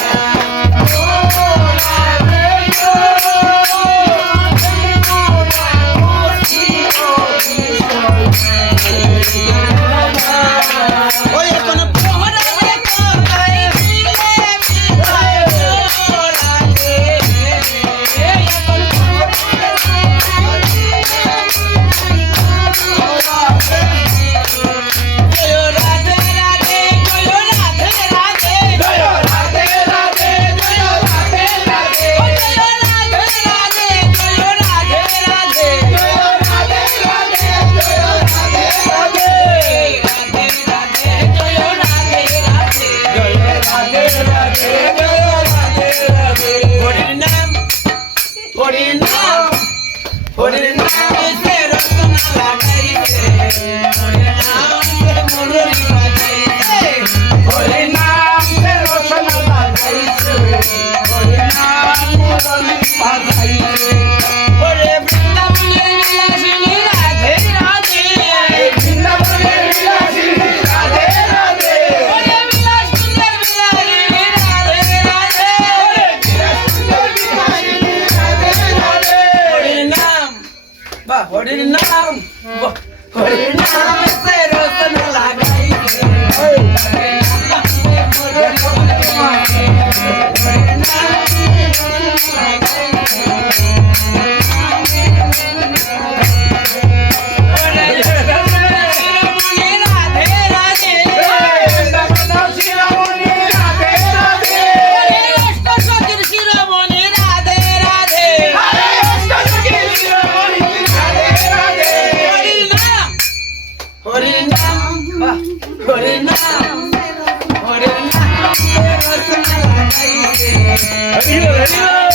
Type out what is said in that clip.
Bye. ஒரு நாள் பிறக்கும் நாள் அடைகிறேன் ఒడినాం ఒడినాం ありが